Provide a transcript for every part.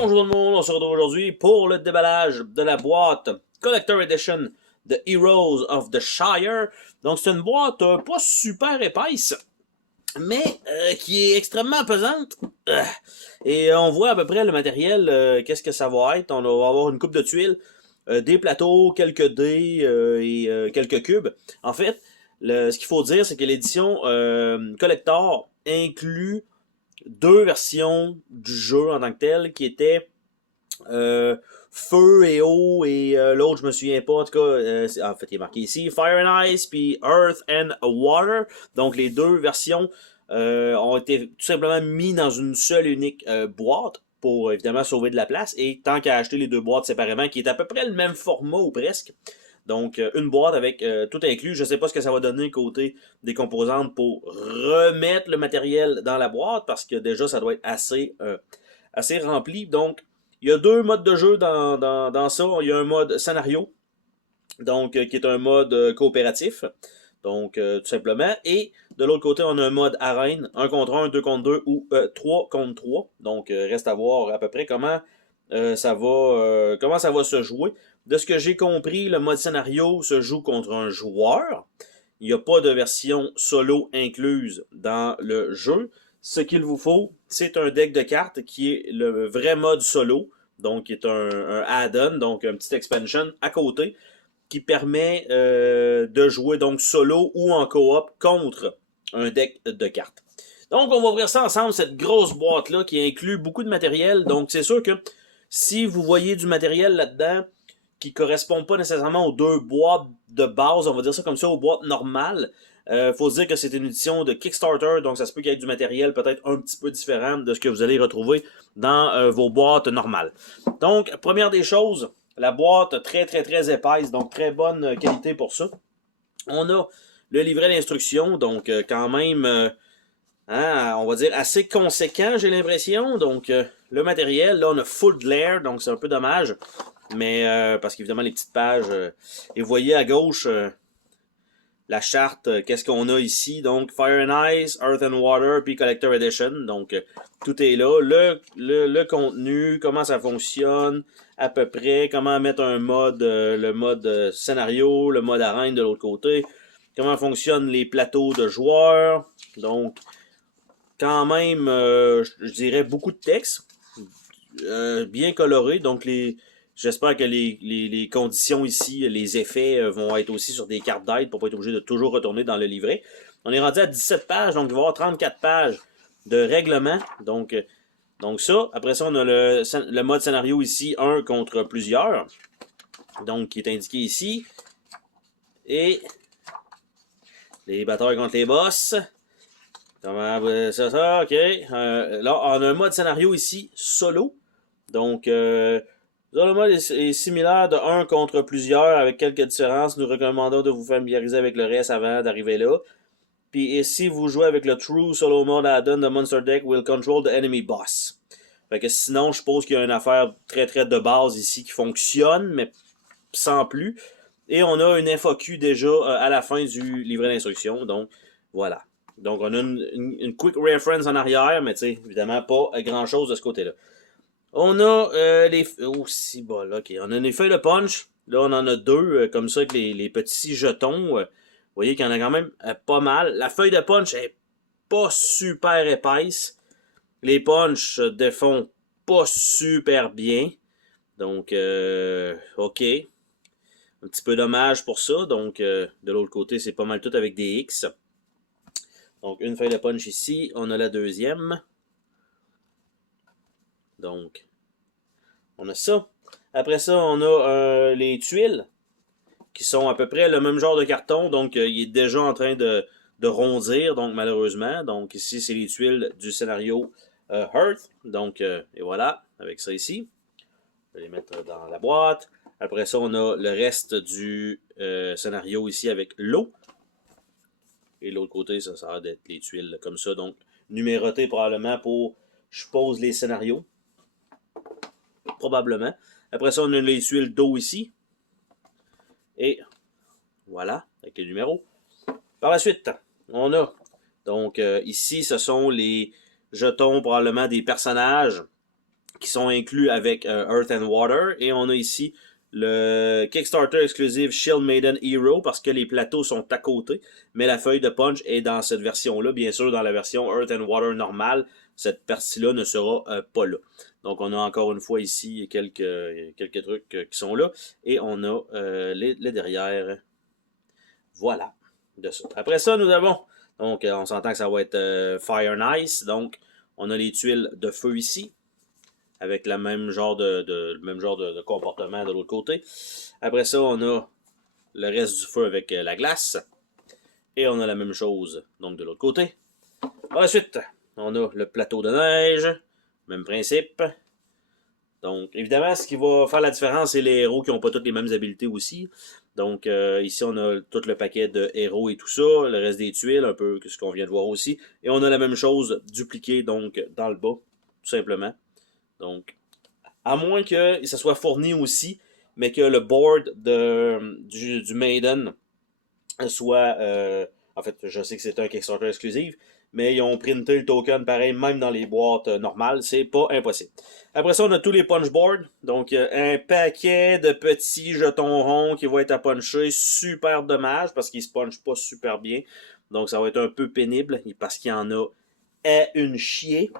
Bonjour tout le monde, on se retrouve aujourd'hui pour le déballage de la boîte Collector Edition de Heroes of the Shire. Donc c'est une boîte pas super épaisse, mais qui est extrêmement pesante. Et on voit à peu près le matériel, qu'est-ce que ça va être. On va avoir une coupe de tuiles, des plateaux, quelques dés et quelques cubes. En fait, ce qu'il faut dire, c'est que l'édition Collector inclut deux versions du jeu en tant que tel qui étaient Feu et Eau et l'autre je me souviens pas en tout cas en fait il est marqué ici Fire and Ice puis Earth and Water, donc les deux versions ont été tout simplement mis dans une seule et unique boîte pour évidemment sauver de la place, et tant qu'à acheter les deux boîtes séparément qui est à peu près le même format ou presque. Donc, une boîte avec tout inclus. Je ne sais pas ce que ça va donner côté des composantes pour remettre le matériel dans la boîte, parce que déjà, ça doit être assez rempli. Donc, il y a deux modes de jeu dans ça. Il y a un mode scénario, donc qui est un mode coopératif, donc tout simplement. Et de l'autre côté, on a un mode arène, 1 contre 1, 2 contre 2 ou 3 contre 3. Donc, reste à voir à peu près comment ça va se jouer. De ce que j'ai compris, le mode scénario se joue contre un joueur. Il n'y a pas de version solo incluse dans le jeu. Ce qu'il vous faut, c'est un deck de cartes qui est le vrai mode solo, donc qui est un add-on, donc un petit expansion à côté, qui permet de jouer donc solo ou en coop contre un deck de cartes. Donc, on va ouvrir ça ensemble, cette grosse boîte-là qui inclut beaucoup de matériel. Donc, c'est sûr que si vous voyez du matériel là-dedans qui ne correspond pas nécessairement aux deux boîtes de base, on va dire ça comme ça, aux boîtes normales, faut se dire que c'est une édition de Kickstarter, donc ça se peut qu'il y ait du matériel peut-être un petit peu différent de ce que vous allez retrouver dans vos boîtes normales. Donc, première des choses, la boîte très très très épaisse, donc très bonne qualité pour ça. On a le livret d'instruction, donc quand même... on va dire assez conséquent, j'ai l'impression. Donc, le matériel, là, on a full glare, donc c'est un peu dommage. Mais, parce qu'évidemment, les petites pages, et vous voyez à gauche, la charte, qu'est-ce qu'on a ici. Donc, Fire and Ice, Earth and Water, puis Collector Edition. Donc, tout est là. Le contenu, comment ça fonctionne, à peu près, comment mettre un mode, le mode scénario, le mode arène de l'autre côté, comment fonctionnent les plateaux de joueurs. Donc, quand même, je dirais beaucoup de texte, bien coloré. Donc, j'espère que les conditions ici, les effets vont être aussi sur des cartes d'aide pour ne pas être obligé de toujours retourner dans le livret. On est rendu à 17 pages, donc il va y avoir 34 pages de règlement. Donc ça, après ça, on a le mode scénario ici, 1 contre plusieurs. Donc, qui est indiqué ici. Et les batailles contre les boss. Comment ça, ok. Là, on a un mode scénario ici, solo. Donc, le mode est similaire de 1 contre plusieurs, avec quelques différences. Nous recommandons de vous familiariser avec le reste avant d'arriver là. Puis, si vous jouez avec le True Solo Mode Add-on de Monster Deck, will control the enemy boss. Fait que sinon, je suppose qu'il y a une affaire très très de base ici qui fonctionne, mais sans plus. Et on a une FAQ déjà à la fin du livret d'instruction. Donc, voilà. Donc, on a une quick reference en arrière, mais tu sais, évidemment, pas grand-chose de ce côté-là. On a les... Oh, si, bon, là, OK. On a les feuilles de punch. Là, on en a deux, comme ça, avec les petits jetons. Vous voyez qu'il y en a quand même pas mal. La feuille de punch est pas super épaisse. Les punchs se défont pas super bien. Donc, OK. Un petit peu dommage pour ça. Donc, de l'autre côté, c'est pas mal tout avec des X. Donc, une feuille de punch ici. On a la deuxième. Donc, on a ça. Après ça, on a les tuiles qui sont à peu près le même genre de carton. Donc, il est déjà en train de rondir, donc malheureusement. Donc, ici, c'est les tuiles du scénario Earth. Donc, et voilà, avec ça ici. Je vais les mettre dans la boîte. Après ça, on a le reste du scénario ici avec l'eau. Et de l'autre côté, ça a l'air d'être les tuiles comme ça. Donc, numérotées probablement pour, je pose les scénarios. Probablement. Après ça, on a les tuiles d'eau ici. Et voilà, avec les numéros. Par la suite, on a, donc ici, ce sont les jetons probablement des personnages qui sont inclus avec Earth and Water. Et on a ici le Kickstarter exclusive Shield Maiden Hero parce que les plateaux sont à côté. Mais la feuille de punch est dans cette version-là. Bien sûr, dans la version Earth and Water normale, cette partie-là ne sera pas là. Donc, on a encore une fois ici quelques trucs qui sont là. Et on a les derrière. Voilà. De ça. Après ça, nous avons... Donc, on s'entend que ça va être Fire and Ice. Donc, on a les tuiles de feu ici, avec le même genre de comportement de l'autre côté. Après ça, on a le reste du feu avec la glace. Et on a la même chose, donc, de l'autre côté. Ensuite, on a le plateau de neige. Même principe. Donc, évidemment, ce qui va faire la différence, c'est les héros qui n'ont pas toutes les mêmes habiletés aussi. Donc, ici, on a tout le paquet de héros et tout ça, le reste des tuiles, un peu ce qu'on vient de voir aussi. Et on a la même chose dupliquée, donc, dans le bas, tout simplement. Donc, à moins que ça soit fourni aussi, mais que le board du Maiden soit... en fait, je sais que c'est un Kickstarter exclusif, mais ils ont printé le token pareil, même dans les boîtes normales. C'est pas impossible. Après ça, on a tous les punch boards. Donc, un paquet de petits jetons ronds qui vont être à puncher. Super dommage parce qu'ils se punchent pas super bien. Donc, ça va être un peu pénible parce qu'il y en a à une chier.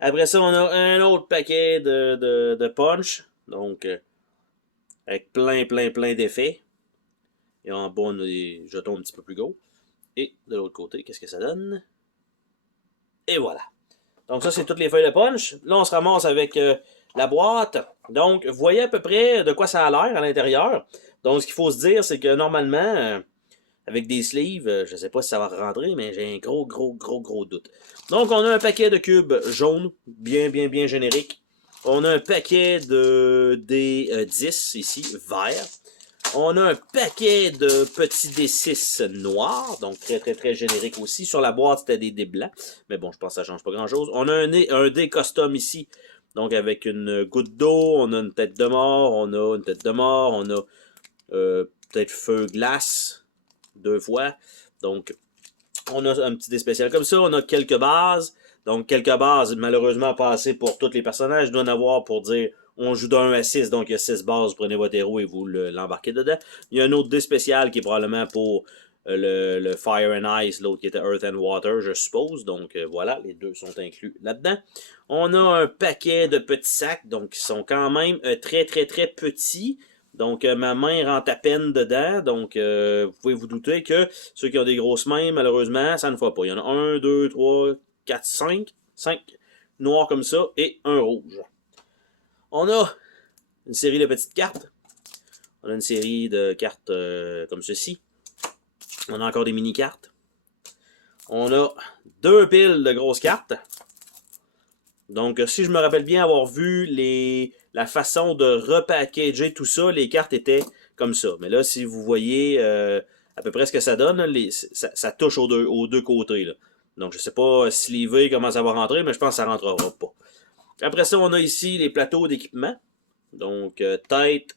Après ça, on a un autre paquet de punch. Donc, avec plein d'effets. Et en bas, on a des jetons un petit peu plus gros. Et de l'autre côté, qu'est-ce que ça donne? Et voilà. Donc ça, c'est toutes les feuilles de punch. Là, on se ramasse avec la boîte. Donc, vous voyez à peu près de quoi ça a l'air à l'intérieur. Donc, ce qu'il faut se dire, c'est que normalement, avec des sleeves, je ne sais pas si ça va rentrer, mais j'ai un gros doute. Donc, on a un paquet de cubes jaunes, bien génériques. On a un paquet des 10 ici, verts. On a un paquet de petits D6 noirs, donc très générique aussi. Sur la boîte, c'était des dés blancs, mais bon, je pense que ça change pas grand-chose. On a un dé custom ici, donc avec une goutte d'eau, on a une tête de mort, on a une tête de mort, on a peut-être feu-glace, 2 fois. Donc, on a un petit dé spécial comme ça, on a quelques bases. Donc, quelques bases, malheureusement pas assez pour tous les personnages. Il doit en avoir pour dire... On joue de 1 à 6, donc il y a 6 bases, vous prenez votre héros et vous l'embarquez dedans. Il y a un autre dé spécial qui est probablement pour le Fire and Ice, l'autre qui était Earth and Water, je suppose. Donc voilà, les deux sont inclus là-dedans. On a un paquet de petits sacs, donc qui sont quand même très petits. Donc ma main rentre à peine dedans, donc vous pouvez vous douter que ceux qui ont des grosses mains, malheureusement, ça ne va pas. Il y en a 1, 2, 3, 4, 5 noirs comme ça et un rouge. On a une série de petites cartes. On a une série de cartes comme ceci. On a encore des mini-cartes. On a 2 piles de grosses cartes. Donc, si je me rappelle bien avoir vu la façon de repackager tout ça, les cartes étaient comme ça. Mais là, si vous voyez à peu près ce que ça donne, ça touche aux deux côtés. Là. Donc, je ne sais pas sleever comment ça va rentrer, mais je pense que ça ne rentrera pas. Après ça, on a ici les plateaux d'équipement. Donc, tête,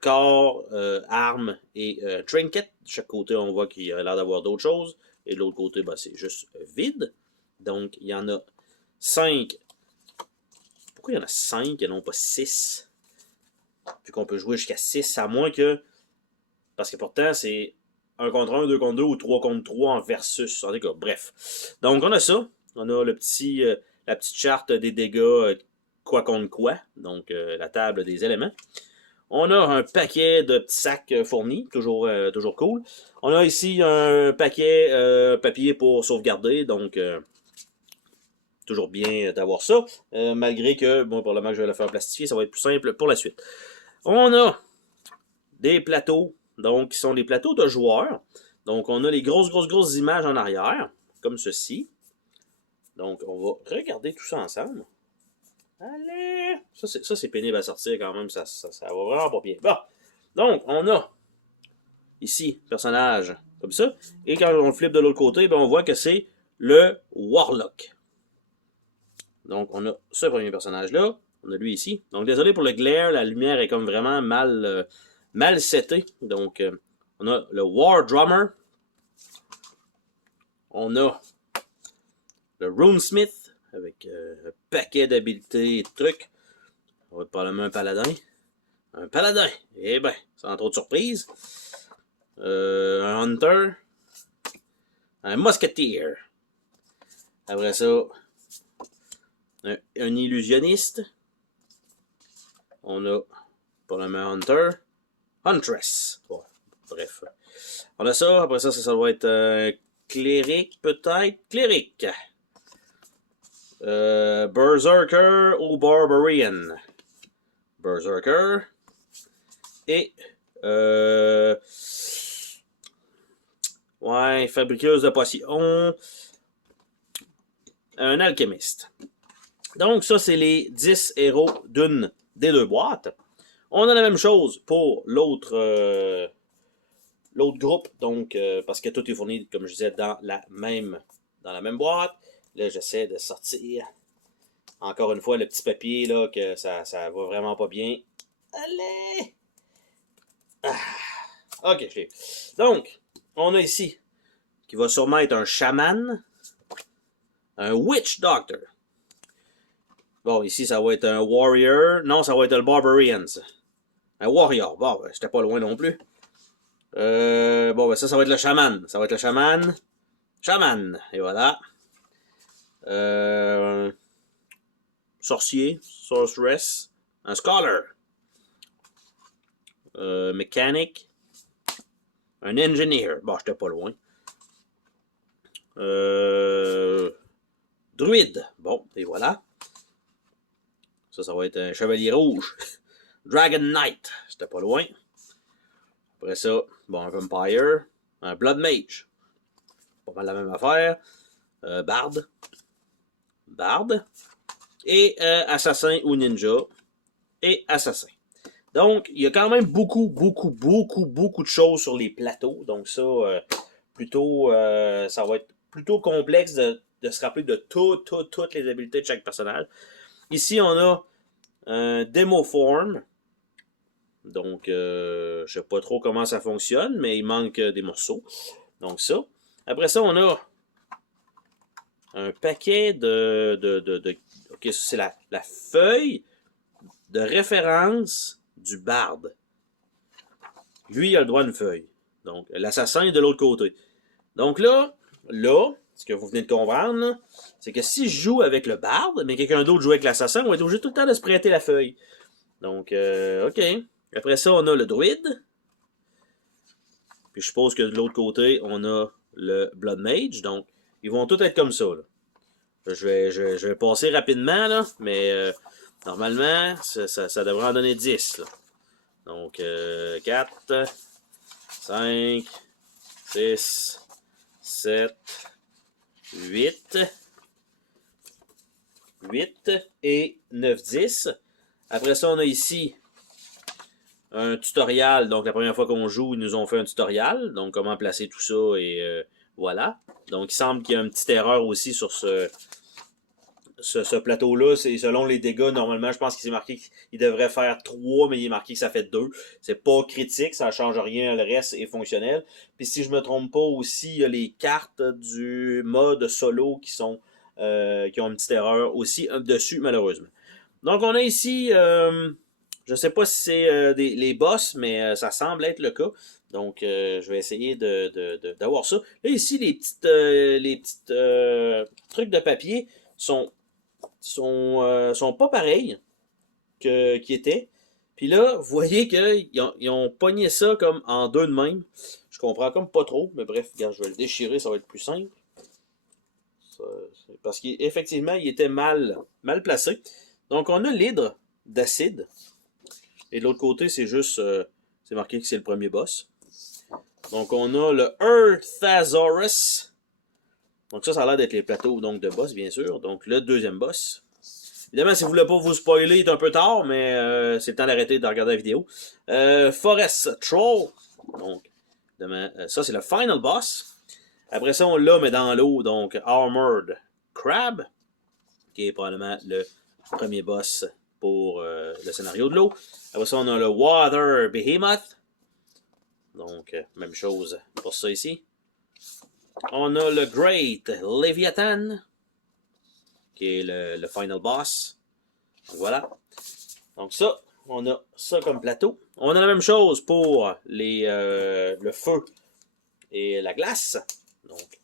corps, armes et trinket. De chaque côté, on voit qu'il a l'air d'avoir d'autres choses. Et de l'autre côté, ben, c'est juste vide. Donc, il y en a 5. Pourquoi il y en a 5 et non pas 6? Puis qu'on peut jouer jusqu'à 6, à moins que... Parce que pourtant, c'est 1 contre 1, 2 contre 2 ou 3 contre 3 en versus. En tout cas, bref. Donc, on a ça. On a la petite charte des dégâts quoi contre quoi. Donc, la table des éléments. On a un paquet de petits sacs fournis, toujours cool. On a ici un paquet papier pour sauvegarder, donc toujours bien d'avoir ça. Malgré que, bon, pour le moment que je vais le faire plastifier, ça va être plus simple pour la suite. On a des plateaux, donc qui sont les plateaux de joueurs. Donc on a les grosses images en arrière, comme ceci. Donc on va regarder tout ça ensemble. Allez! Ça, c'est pénible à sortir quand même, ça va vraiment pas bien. Bon, donc, on a ici, personnage comme ça, et quand on le flippe de l'autre côté, ben, on voit que c'est le Warlock. Donc, on a ce premier personnage-là, on a lui ici. Donc, désolé pour le glare, la lumière est comme vraiment mal setée. Donc, on a le War Drummer, on a le Runesmith, avec un paquet d'habilités et de trucs. On va être probablement un paladin. Un paladin! Eh ben, sans trop de surprise. Un hunter. Un musketeer. Après ça, un illusionniste. On a probablement un hunter. Huntress. Bon, bref. On a ça. Après ça, ça doit être un cléric, peut-être. Cléric. Berserker ou Barbarian. Berserker. Et ouais, fabriqueuse de potions. Un alchimiste. Donc, ça, c'est les 10 héros d'une des deux boîtes. On a la même chose pour l'autre groupe, donc parce que tout est fourni, comme je disais, dans la même boîte. Là, j'essaie de sortir encore une fois le petit papier là, que ça va vraiment pas bien. Allez! Ah. Ok, je l'ai. Donc, on a ici qui va sûrement être un chaman, un witch doctor. Bon, ici, ça va être un warrior. Non, ça va être le barbarians. Un warrior. Bon, ben, j'étais pas loin non plus. Bon, ben ça va être le chaman. Ça va être le chaman. Chaman. Et voilà. Sorcier. Sorceress. Un scholar. Mechanic. Un engineer. Bon, j'étais pas loin. Druide. Bon, et voilà. Ça va être un chevalier rouge. Dragon Knight. J'étais pas loin. Après ça, bon, un vampire. Un blood mage. Pas mal la même affaire. Bard. Bard. Et assassin ou ninja. Et assassin. Donc, il y a quand même beaucoup de choses sur les plateaux. Donc ça, plutôt, ça va être plutôt complexe de se rappeler de toutes les habiletés de chaque personnage. Ici, on a un Demo Form. Donc, je sais pas trop comment ça fonctionne, mais il manque des morceaux. Donc ça. Après ça, on a un paquet ok, ça c'est la feuille de référence du barde. Lui, il a le droit à une feuille. Donc, l'assassin est de l'autre côté. Donc là, ce que vous venez de comprendre, c'est que si je joue avec le barde, mais quelqu'un d'autre joue avec l'assassin, on va être obligé tout le temps de se prêter la feuille. Donc, ok. Après ça, on a le druide. Puis je suppose que de l'autre côté, on a le Blood Mage. Donc, ils vont tous être comme ça. Là. Je vais passer rapidement, là, mais normalement, ça devrait en donner 10. Là. Donc, 4, 5, 6, 7, 8 et 9, 10. Après ça, on a ici un tutoriel. Donc, la première fois qu'on joue, ils nous ont fait un tutoriel. Donc, comment placer tout ça et voilà. Donc, il semble qu'il y a une petite erreur aussi sur ce plateau-là. C'est selon les dégâts, normalement, je pense qu'il s'est marqué qu'il devrait faire 3, mais il est marqué que ça fait 2. C'est pas critique, ça change rien, le reste est fonctionnel. Puis si je me trompe pas aussi, il y a les cartes du mode solo qui ont une petite erreur aussi dessus, malheureusement. Donc on a ici, je sais pas si c'est les boss, mais ça semble être le cas. Donc je vais essayer d'avoir ça. Là ici, les petites trucs de papier sont pas pareils qu'ils étaient. Puis là, vous voyez qu'ils ont pogné ça comme en deux de même. Je comprends comme pas trop, mais bref, regarde, je vais le déchirer, ça va être plus simple. Parce qu'effectivement, il était mal placé. Donc, on a l'hydre d'acide. Et de l'autre côté, c'est juste, c'est marqué que c'est le premier boss. Donc, on a le Earthasaurus. Donc, ça a l'air d'être les plateaux donc, de boss, bien sûr. Donc, le deuxième boss. Évidemment, si vous ne voulez pas vous spoiler, il est un peu tard, mais c'est le temps d'arrêter de regarder la vidéo. Forest Troll. Donc, ça, c'est le final boss. Après ça, on l'a, mais dans l'eau. Donc, Armored Crab, qui est probablement le premier boss pour le scénario de l'eau. Après ça, on a le Water Behemoth. Donc, même chose pour ça ici. On a le Great Leviathan, qui est le final boss. Donc, voilà. Donc ça, on a ça comme plateau. On a la même chose pour le feu et la glace. Donc,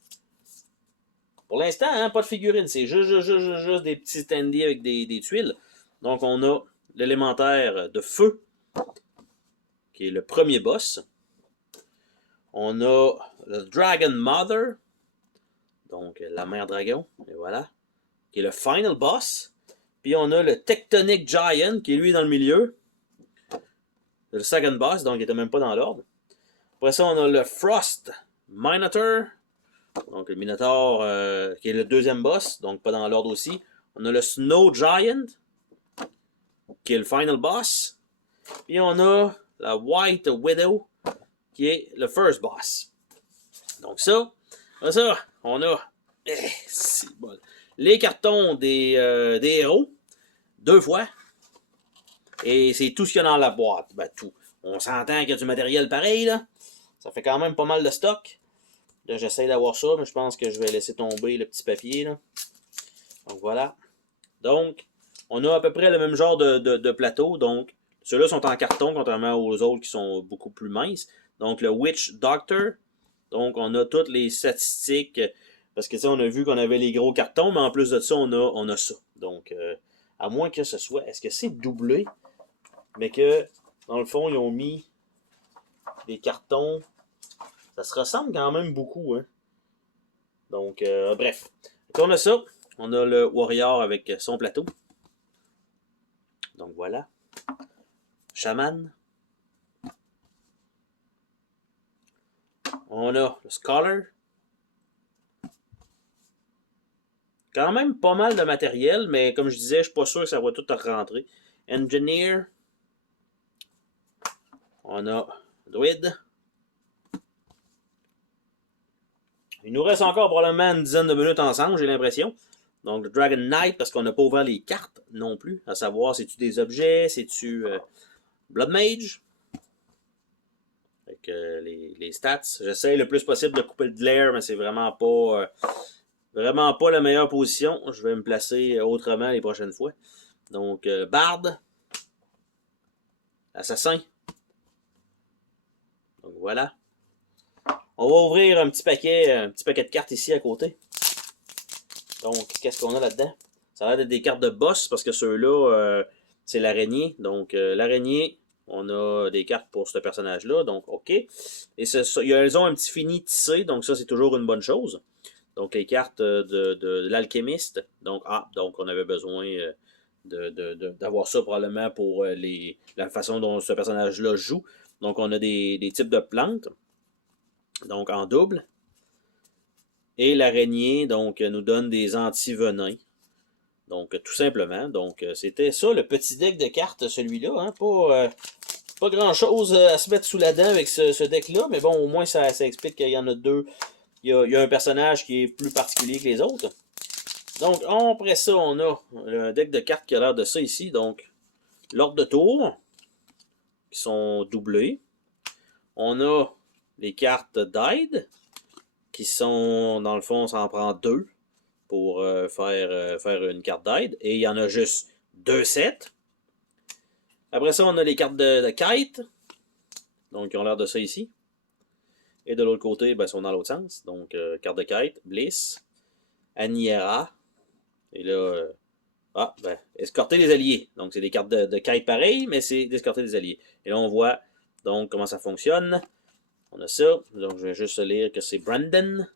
pour l'instant, hein, pas de figurines. C'est juste des petits standees avec des tuiles. Donc, on a l'élémentaire de feu, qui est le premier boss. On a le Dragon Mother, donc la mère dragon, et voilà, qui est le final boss. Puis on a le Tectonic Giant, qui est lui dans le milieu. Le second boss, donc il n'était même pas dans l'ordre. Après ça, on a le Frost Minotaur, donc le Minotaur qui est le deuxième boss, donc pas dans l'ordre aussi. On a le Snow Giant, qui est le final boss. Puis on a la White Widow, qui est le first boss. Donc ça, on a les cartons des héros, 2 fois. Et c'est tout ce qu'il y a dans la boîte. Ben, tout. On s'entend qu'il y a du matériel pareil, là. Ça fait quand même pas mal de stock. Là, j'essaie d'avoir ça, mais je pense que je vais laisser tomber le petit papier, là. Donc, voilà. Donc, on a à peu près le même genre de plateau. Donc, ceux-là sont en carton, contrairement aux autres qui sont beaucoup plus minces. Donc, le Witch Doctor. Donc, on a toutes les statistiques. Parce que, ça, on a vu qu'on avait les gros cartons, mais en plus de ça, on a ça. Donc, à moins que ce soit... Est-ce que c'est doublé? Mais que, dans le fond, ils ont mis des cartons. Ça se ressemble quand même beaucoup, hein. Donc, bref. Donc, on a ça. On a le Warrior avec son plateau. Donc, voilà. Shaman. On a le Scholar. Quand même pas mal de matériel, mais comme je disais, je suis pas sûr que ça va tout rentrer. Engineer. On a Druid. Il nous reste encore probablement une dizaine de minutes ensemble, j'ai l'impression. Donc, le Dragon Knight, parce qu'on n'a pas ouvert les cartes non plus, à savoir, c'est-tu des objets, c'est-tu Blood Mage, avec les stats. J'essaie le plus possible de couper le glare, mais c'est vraiment pas la meilleure position. Je vais me placer autrement les prochaines fois. Donc, Bard, Assassin. Donc, voilà. On va ouvrir un petit paquet de cartes ici à côté. Donc, qu'est-ce qu'on a là-dedans? Ça a l'air d'être des cartes de boss, parce que ceux-là, c'est l'araignée. Donc, l'araignée, on a des cartes pour ce personnage-là. Donc, OK. Et elles ont un petit fini tissé, donc ça, c'est toujours une bonne chose. Donc, les cartes de l'alchimiste. Donc, on avait besoin d'avoir ça probablement pour la façon dont ce personnage-là joue. Donc, on a des types de plantes. Donc, en double. Et l'araignée, donc, nous donne des anti-venins. Donc, tout simplement. Donc, c'était ça, le petit deck de cartes, celui-là. Hein? Pas grand-chose à se mettre sous la dent avec ce deck-là. Mais bon, au moins, ça explique qu'il y en a deux. Il y a un personnage qui est plus particulier que les autres. Donc, après ça, on a un deck de cartes qui a l'air de ça ici. Donc, l'ordre de tour, qui sont doublées. On a les cartes d'aide, qui sont, dans le fond, ça en prend 2 pour faire une carte d'aide. Et il y en a juste 2 sets. Après ça, on a les cartes de kite. Donc, qui ont l'air de ça ici. Et de l'autre côté, ben, ils sont dans l'autre sens. Donc, carte de kite, Bliss, Aniera. Et là, escorter les alliés. Donc, c'est des cartes de kite pareilles, mais c'est d'escorter les alliés. Et là, on voit donc comment ça fonctionne. On a ça. Donc, je vais juste lire que c'est Brandon,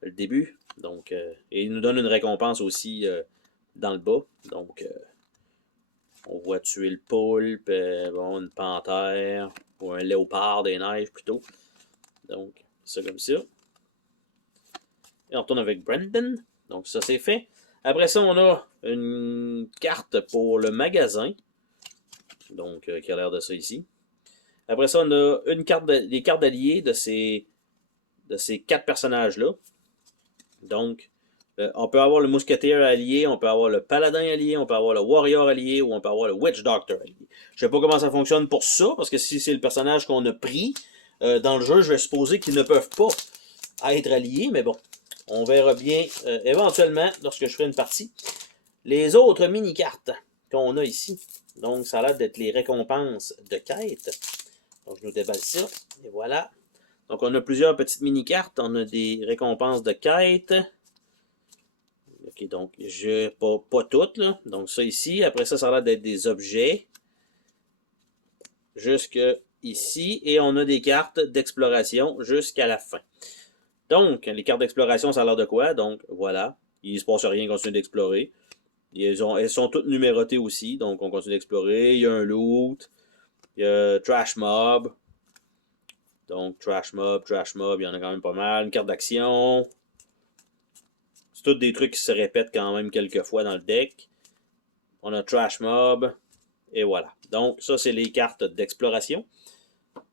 le début. Donc, et il nous donne une récompense aussi dans le bas. Donc, on voit tuer le poulpe, une panthère, ou un léopard des neiges plutôt. Donc, ça comme ça. Et on retourne avec Brandon. Donc, ça, c'est fait. Après ça, on a une carte pour le magasin. Donc, qui a l'air de ça ici. Après ça, on a des cartes d'alliés de ces 4 personnages-là. Donc, on peut avoir le mousquetaire allié, on peut avoir le paladin allié, on peut avoir le warrior allié, ou on peut avoir le witch doctor allié. Je ne sais pas comment ça fonctionne pour ça, parce que si c'est le personnage qu'on a pris dans le jeu, je vais supposer qu'ils ne peuvent pas être alliés, mais bon, on verra bien éventuellement lorsque je ferai une partie. les autres mini-cartes qu'on a ici. Donc, ça a l'air d'être les récompenses de quête. Donc, je nous déballe ça. Et voilà. Donc, on a plusieurs petites mini-cartes. On a des récompenses de quête. Ok, donc, pas toutes, là. Donc, ça ici. Après ça, ça a l'air d'être des objets. Jusque ici. Et on a des cartes d'exploration jusqu'à la fin. Donc, les cartes d'exploration, ça a l'air de quoi? Donc, voilà. Il ne se passe rien, on continue d'explorer. Elles sont toutes numérotées aussi, donc on continue d'explorer. Il y a un loot. Il y a Trash Mob. Donc, Trash Mob, il y en a quand même pas mal. Une carte d'action. C'est tous des trucs qui se répètent quand même quelques fois dans le deck. On a Trash Mob. Et voilà. Donc, ça, c'est les cartes d'exploration.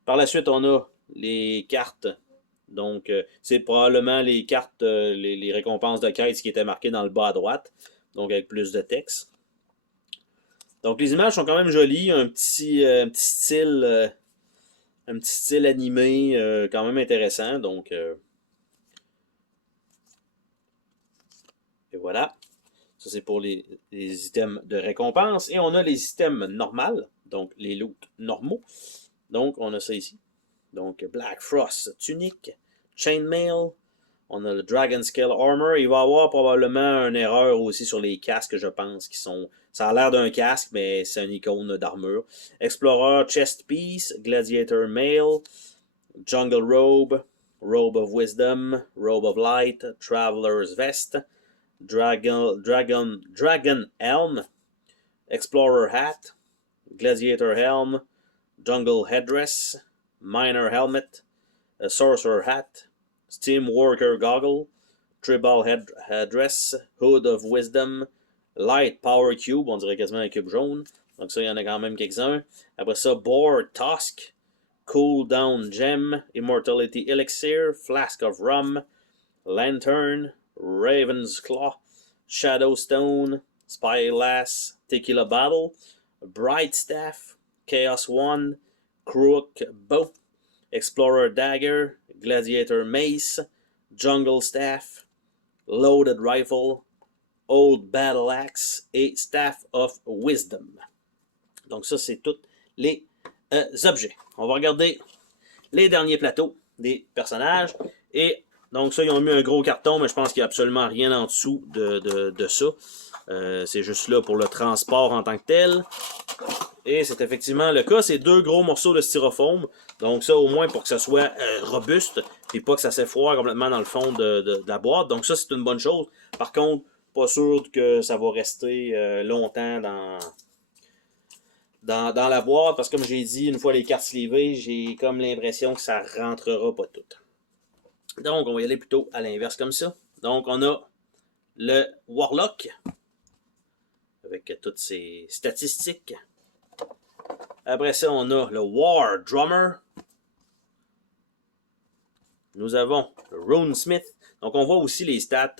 Par la suite, on a les cartes. Donc, c'est probablement les cartes, les récompenses de quête qui étaient marquées dans le bas à droite. Donc, avec plus de texte. Donc, les images sont quand même jolies. Un petit style animé quand même intéressant. Donc, et voilà. Ça, c'est pour les items de récompense. Et on a les items normaux. Donc, les loots normaux. Donc, on a ça ici. Donc, Black Frost Tunic, Chainmail. On a le Dragon Scale Armor. Il va y avoir probablement une erreur aussi sur les casques, je pense, qui sont... Ça a l'air d'un casque, mais c'est une icône d'armure. Explorer Chest Piece, Gladiator Mail, Jungle Robe, Robe of Wisdom, Robe of Light, Traveler's Vest, Dragon Helm, Explorer Hat, Gladiator Helm, Jungle Headdress, Miner Helmet, Sorcerer Hat, Steam Worker Goggle, Tribal Headdress, Hood of Wisdom, Light Power Cube, on dirait quasiment un cube jaune. Donc ça, il y en a quand même quelques-uns. Après ça, Boar Tusk, Cool Down Gem, Immortality Elixir, Flask of Rum, Lantern, Raven's Claw, Shadow Stone, Spyglass, Tequila Battle, Bright Staff, Chaos One, Crook Bow, Explorer Dagger, Gladiator Mace, Jungle Staff, Loaded Rifle, Old Battle Axe et Staff of Wisdom. Donc ça, c'est tous les objets. On va regarder les derniers plateaux des personnages. Et donc ça, ils ont mis un gros carton, mais je pense qu'il n'y a absolument rien en dessous de ça. C'est juste là pour le transport en tant que tel. Et c'est effectivement le cas. C'est 2 gros morceaux de styrofoam. Donc ça, au moins, pour que ça soit robuste, et pas que ça s'effoire complètement dans le fond de la boîte. Donc ça, c'est une bonne chose. Par contre, pas sûr que ça va rester longtemps dans la boîte. Parce que comme j'ai dit, une fois les cartes slivées, j'ai comme l'impression que ça rentrera pas toutes. Donc, on va y aller plutôt à l'inverse comme ça. Donc, on a le Warlock avec toutes ses statistiques. Après ça, on a le War Drummer. Nous avons le Runesmith. Donc, on voit aussi les stats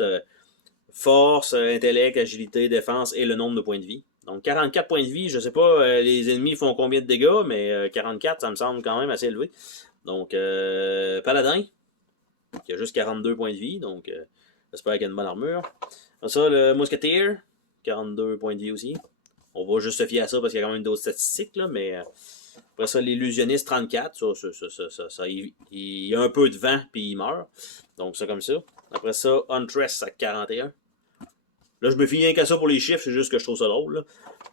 force, intellect, agilité, défense et le nombre de points de vie. Donc, 44 points de vie. Je ne sais pas les ennemis font combien de dégâts, mais 44, ça me semble quand même assez élevé. Donc, Paladin, qui a juste 42 points de vie. Donc, j'espère qu'il a une bonne armure. Comme ça, le Musketeer, 42 points de vie aussi. On va juste se fier à ça parce qu'il y a quand même d'autres statistiques, là, mais après ça, l'illusionniste 34, il y a un peu de vent puis il meurt. Donc ça comme ça. Après ça, Huntress à 41. Là, je me fie rien qu'à ça pour les chiffres, c'est juste que je trouve ça drôle.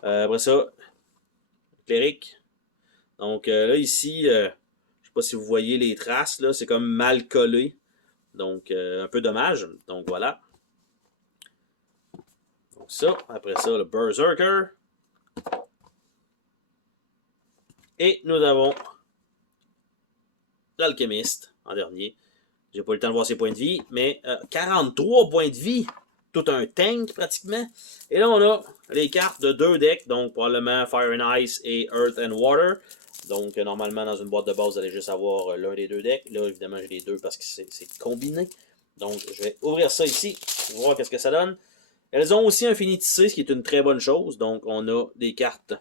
Après ça, Cléric. Donc là, ici, je sais pas si vous voyez les traces, là, c'est comme mal collé. Donc un peu dommage. Donc voilà. Donc ça, après ça, le Berserker. Et nous avons l'alchimiste en dernier. J'ai pas eu le temps de voir ses points de vie, mais 43 points de vie. Tout un tank pratiquement. Et là, on a les cartes de 2 decks, donc probablement Fire and Ice et Earth and Water. Donc normalement, dans une boîte de base, vous allez juste avoir l'un des 2 decks. Là, évidemment, j'ai les deux parce que c'est combiné. Donc, je vais ouvrir ça ici, voir qu'est-ce que ça donne. Elles ont aussi Infinity C, ce qui est une très bonne chose. Donc, on a des cartes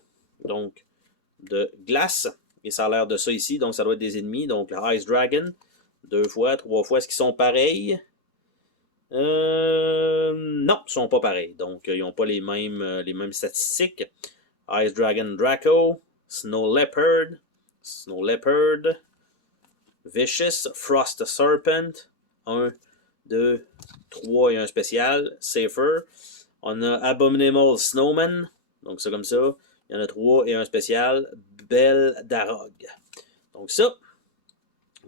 donc de glace. Et ça a l'air de ça ici. Donc, ça doit être des ennemis. Donc, le Ice Dragon. 2 fois, 3 fois. Est-ce qu'ils sont pareils? Non, ils sont pas pareils. Donc, ils n'ont pas les mêmes statistiques. Ice Dragon Draco, Snow Leopard, Vicious, Frost Serpent, 1, 2, 3 et un spécial, Safer. On a Abominable Snowman, donc ça comme ça. Il y en a 3 et un spécial, Belle Darog. Donc ça,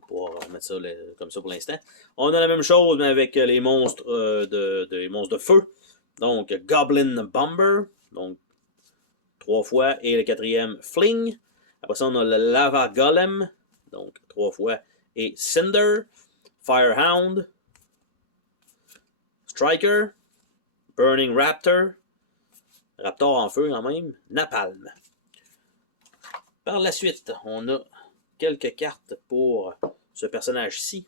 on va mettre ça comme ça pour l'instant. On a la même chose, mais avec les monstres, les monstres de feu. Donc, Goblin Bomber, donc 3 fois, et le 4e, Fling. Après ça, on a le Lava Golem, donc 3 fois, et Cinder, Firehound, Striker, Burning Raptor, Raptor en feu quand même, Napalm. Par la suite, on a quelques cartes pour ce personnage-ci,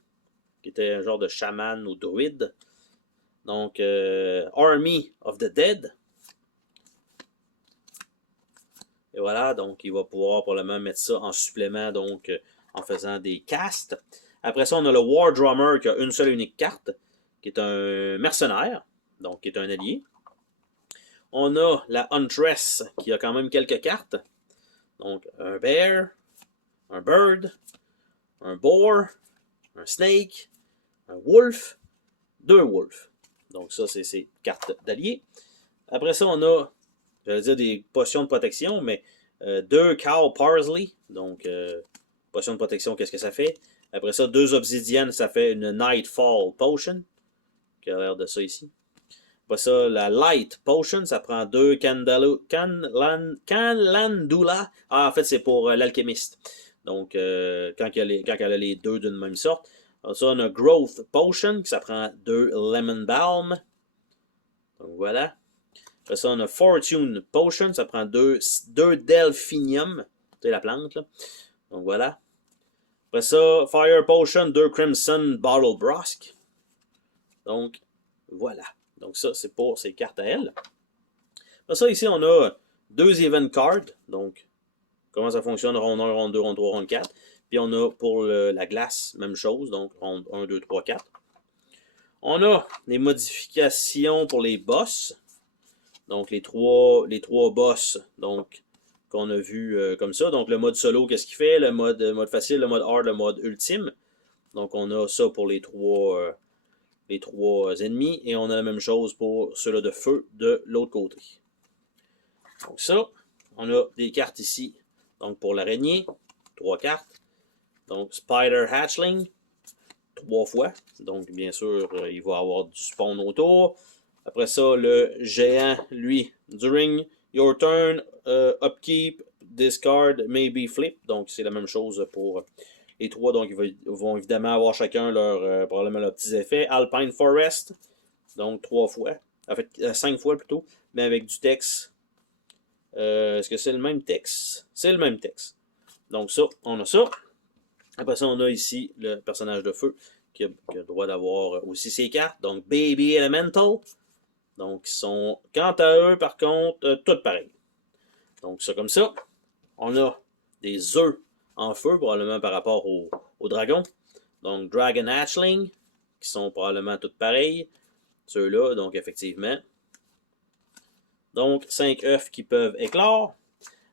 qui était un genre de chaman ou druide. Donc, Army of the Dead. Et voilà, donc il va pouvoir probablement mettre ça en supplément, donc en faisant des casts. Après ça, on a le War Drummer qui a une seule unique carte, qui est un mercenaire, donc qui est un allié. On a la Huntress qui a quand même quelques cartes. Donc un Bear, un Bird, un Boar, un Snake, un Wolf, 2 Wolves. Donc ça, c'est ses cartes d'alliés. Après ça, on a, j'allais dire des potions de protection, mais 2 Cow Parsley. Donc, potion de protection, qu'est-ce que ça fait? Après ça, 2 obsidiennes, ça fait une Nightfall Potion, qui a l'air de ça ici. Après ça, la Light Potion, ça prend 2 Canlandula. Ah, en fait, c'est pour l'alchimiste. Donc, quand elle a les deux d'une même sorte. Après ça, on a Growth Potion, ça prend 2 Lemon Balm. Donc, voilà. Après ça, on a Fortune Potion, ça prend 2 Delphinium. C'est la plante, là. Donc, voilà. Après ça, Fire Potion, 2 Crimson Bottle Brosque. Donc, voilà. Donc ça, c'est pour ces cartes à elle. Après ça, ici, on a 2 Event Cards. Donc, comment ça fonctionne? Ronde 1, ronde 2, ronde 3, ronde 4. Puis on a pour la glace, même chose. Donc, ronde 1, 2, 3, 4. On a des modifications pour les boss. Donc, les trois boss, donc, qu'on a vu comme ça. Donc, le mode solo, qu'est-ce qu'il fait? Le mode facile, le mode hard, le mode ultime. Donc, on a ça pour les trois ennemis. Et on a la même chose pour ceux-là de feu de l'autre côté. Donc, ça, on a des cartes ici. Donc, pour l'araignée, 3 cartes. Donc, Spider Hatchling, 3 fois. Donc, bien sûr, il va avoir du spawn autour. Après ça, le géant, lui, during your turn, upkeep, discard, maybe flip. Donc, c'est la même chose pour les 3. Donc, ils vont évidemment avoir chacun probablement leurs petits effets. Alpine Forest, donc 3 fois. En fait, 5 fois plutôt, mais avec du texte. Est-ce que c'est le même texte? C'est le même texte. Donc, ça, on a ça. Après ça, on a ici le personnage de feu qui a le droit d'avoir aussi ses cartes. Donc, Baby Elemental. Donc, ils sont, quant à eux, par contre, toutes pareilles. Donc, ça comme ça. On a des œufs en feu, probablement par rapport au dragon. Donc, Dragon Hatchling, qui sont probablement toutes pareilles. Ceux-là, donc, effectivement. Donc, 5 œufs qui peuvent éclore.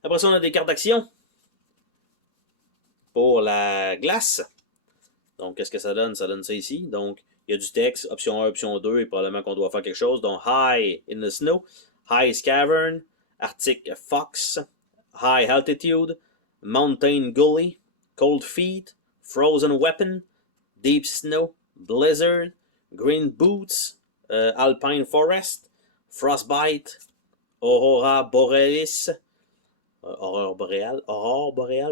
Après ça, on a des cartes d'action. Pour la glace. Donc, qu'est-ce que ça donne? Ça donne ça ici. Donc, il y a du texte, option 1, option 2, et probablement qu'on doit faire quelque chose. Donc, High in the Snow, High Cavern, Arctic Fox, High Altitude, Mountain Gully, Cold Feet, Frozen Weapon, Deep Snow, Blizzard, Green Boots, Alpine Forest, Frostbite, Aurora Borealis, Aurore boréale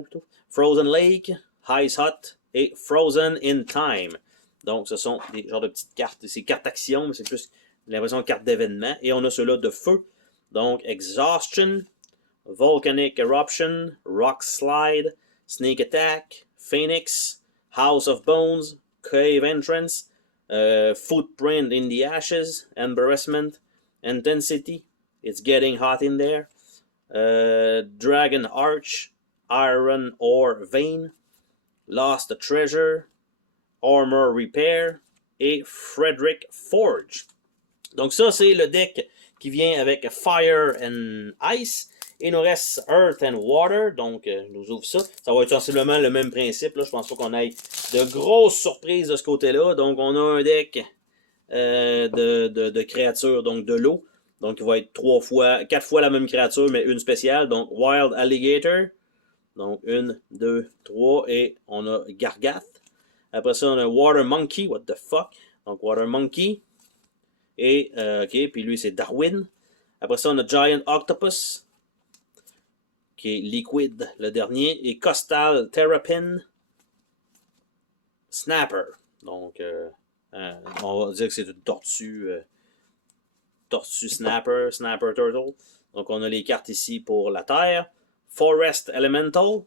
plutôt, Frozen Lake, Ice Hot et Frozen in Time. Donc, ce sont des genres de petites cartes. C'est cartes action, mais c'est plus l'impression de cartes d'événement. Et on a ceux-là de feu. Donc, Exhaustion, Volcanic Eruption, Rock Slide, Sneak Attack, Phoenix, House of Bones, Cave Entrance, Footprint in the Ashes, Embarrassment, Intensity, It's Getting Hot in There, Dragon Arch, Iron Ore Vein, Lost Treasure, Armor Repair et Frederick Forge. Donc ça, c'est le deck qui vient avec Fire and Ice. Et il nous reste Earth and Water. Donc, je nous ouvre ça. Ça va être sensiblement le même principe. Là. Je pense pas qu'on ait de grosses surprises de ce côté-là. Donc, on a un deck de créatures, donc de l'eau. Donc, il va être 4 fois la même créature, mais une spéciale. Donc, Wild Alligator. Donc, 1, 2, 3. Et on a Gargath. Après ça, on a Water Monkey. What the fuck? Donc, Water Monkey. Et, OK, puis lui, c'est Darwin. Après ça, on a Giant Octopus, qui est Liquid, le dernier. Et Coastal Terrapin Snapper. Donc, on va dire que c'est une tortue. Tortue Snapper, Snapper Turtle. Donc, on a les cartes ici pour la Terre. Forest Elemental,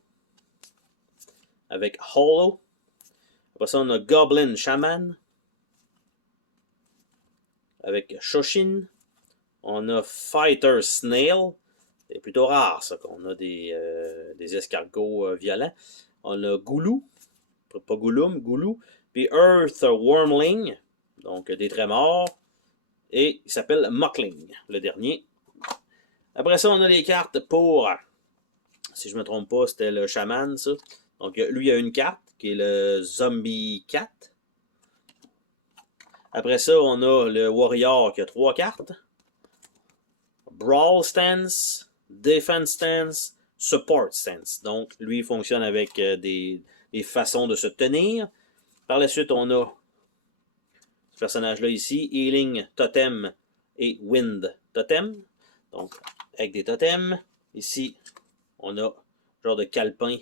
avec Hollow. Après ça, on a Goblin Shaman, avec Shoshin. On a Fighter Snail. C'est plutôt rare, ça, qu'on a des escargots violents. On a Goulou. Pas Goulum, Goulou. Puis Earth Wormling. Donc, des trémors. Et il s'appelle Muckling, le dernier. Après ça, on a les cartes pour... Si je ne me trompe pas, c'était le Shaman, ça. Donc, lui, il a une carte, qui est le Zombie Cat. Après ça, on a le Warrior, qui a 3 cartes. Brawl Stance, Defense Stance, Support Stance. Donc, lui, il fonctionne avec des façons de se tenir. Par la suite, on a ce personnage-là ici, Healing Totem et Wind Totem. Donc, avec des totems. Ici, on a genre de calepin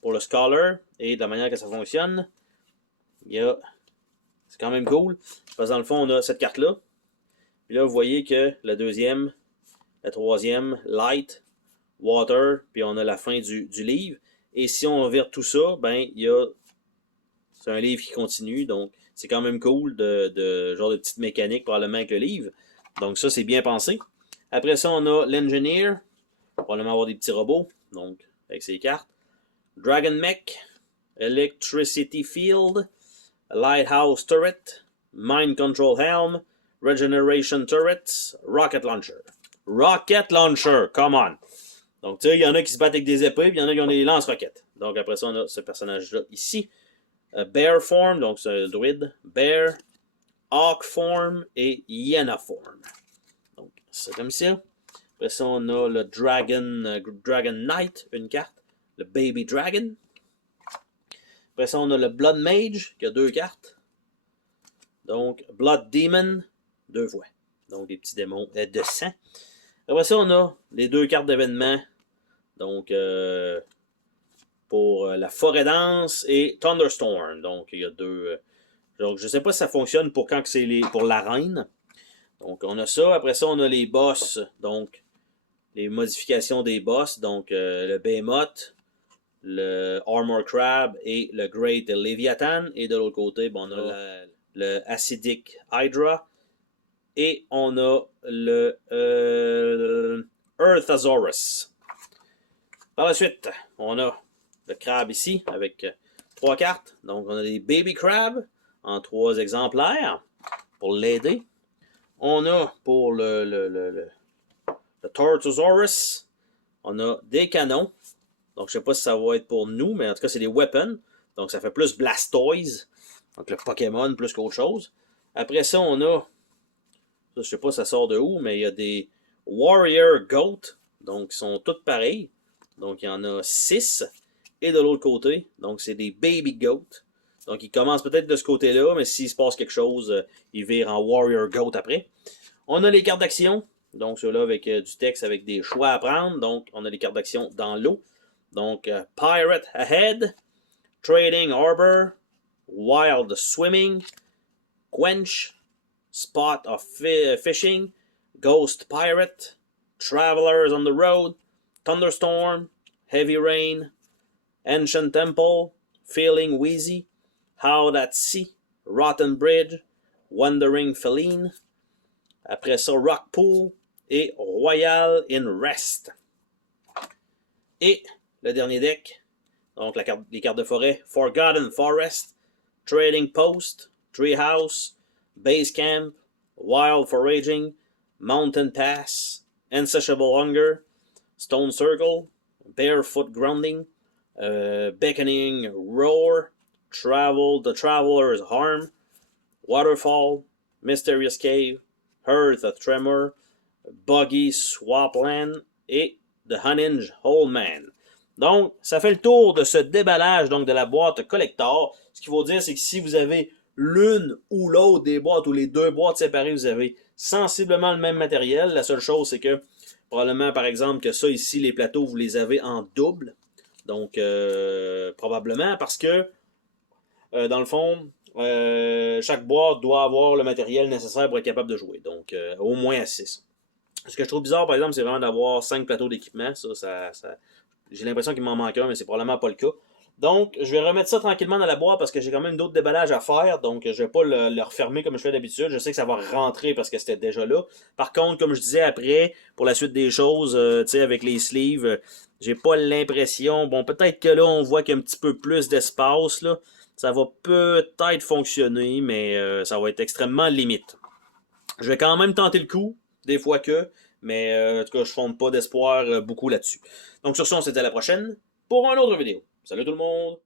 pour le Scholar. Et de la manière que ça fonctionne, c'est quand même cool. Parce que dans le fond, on a cette carte-là. Puis là, vous voyez que la deuxième, la troisième, Light, Water, puis on a la fin du livre. Et si on vire tout ça, ben, c'est un livre qui continue. Donc, c'est quand même cool genre de petite mécanique probablement avec le livre. Donc, ça, c'est bien pensé. Après ça, on a l'Engineer. Probablement avoir des petits robots. Donc, avec ses cartes. Dragon Mech, Electricity Field, Lighthouse Turret, Mind Control Helm, Regeneration Turrets, Rocket Launcher. Rocket Launcher, come on! Donc, tu sais, il y en a qui se battent avec des épées, puis il y en a qui ont des lance-roquettes. Donc, après ça, on a ce personnage-là ici. Bear Form, donc c'est un druide. Bear, Hawk Form et Hyena Form. Donc, c'est comme ça. Après ça, on a le Dragon Knight, une carte. Le Baby Dragon. Après ça, on a le Blood Mage, qui a 2 cartes. Donc, Blood Demon, 2 fois. Donc, des petits démons de sang. Après ça, on a les 2 cartes d'événement. Donc, pour la Forêt Dense et Thunderstorm. Donc, il y a 2... donc, je ne sais pas si ça fonctionne pour quand c'est pour l'arène. Donc, on a ça. Après ça, on a les boss. Donc, les modifications des boss. Donc, le Behemoth, le Armor Crab et le Great Leviathan. Et de l'autre côté, bon, on a le Acidic Hydra. Et on a le Earthosaurus. Par la suite, on a le crabe ici avec 3 cartes. Donc, on a des Baby Crab en 3 exemplaires pour l'aider. On a pour le Tortosaurus, on a des canons. Donc, je ne sais pas si ça va être pour nous, mais en tout cas, c'est des weapons. Donc, ça fait plus Blastoise. Donc, le Pokémon plus qu'autre chose. Après ça, on a, je ne sais pas ça sort de où, mais il y a des Warrior Goat. Donc, ils sont tous pareils. Donc, il y en a 6. Et de l'autre côté, donc, c'est des Baby Goat. Donc, ils commencent peut-être de ce côté-là, mais s'il se passe quelque chose, ils virent en Warrior Goat après. On a les cartes d'action. Donc, ceux-là avec du texte, avec des choix à prendre. Donc, on a les cartes d'action dans l'eau. Donc, Pirate Ahead, Trading Harbor, Wild Swimming, Quench, Spot of Fishing, Ghost Pirate, Travelers on the Road, Thunderstorm, Heavy Rain, Ancient Temple, Feeling Wheezy, Howled at Sea, Rotten Bridge, Wandering Feline. Après ça, Rock Pool et Royal in Rest. Et le dernier deck, donc les cartes de forêt, Forgotten Forest, Trading Post, Treehouse, Base Camp, Wild Foraging, Mountain Pass, Insatiable Hunger, Stone Circle, Barefoot Grounding, Beckoning Roar, The Traveler's Harm, Waterfall, Mysterious Cave, Earth of Tremor, Buggy Swampland et The Huntinged Old Man. Donc, ça fait le tour de ce déballage donc, de la boîte collector. Ce qu'il faut dire, c'est que si vous avez l'une ou l'autre des boîtes ou les deux boîtes séparées, vous avez sensiblement le même matériel. La seule chose, c'est que probablement, par exemple, que ça ici, les plateaux, vous les avez en double. Donc, probablement parce que, dans le fond, chaque boîte doit avoir le matériel nécessaire pour être capable de jouer. Donc, au moins à 6. Ce que je trouve bizarre, par exemple, c'est vraiment d'avoir 5 plateaux d'équipement. J'ai l'impression qu'il m'en manque un, mais c'est probablement pas le cas. Donc, je vais remettre ça tranquillement dans la boîte parce que j'ai quand même d'autres déballages à faire. Donc, je vais pas le refermer comme je fais d'habitude. Je sais que ça va rentrer parce que c'était déjà là. Par contre, comme je disais après, pour la suite des choses, tu sais, avec les sleeves, j'ai pas l'impression. Bon, peut-être que là, on voit qu'il y a un petit peu plus d'espace, là. Ça va peut-être fonctionner, mais ça va être extrêmement limite. Je vais quand même tenter le coup, des fois que, mais en tout cas, je fonde pas d'espoir beaucoup là-dessus. Donc sur ce, on se dit à la prochaine pour une autre vidéo. Salut tout le monde!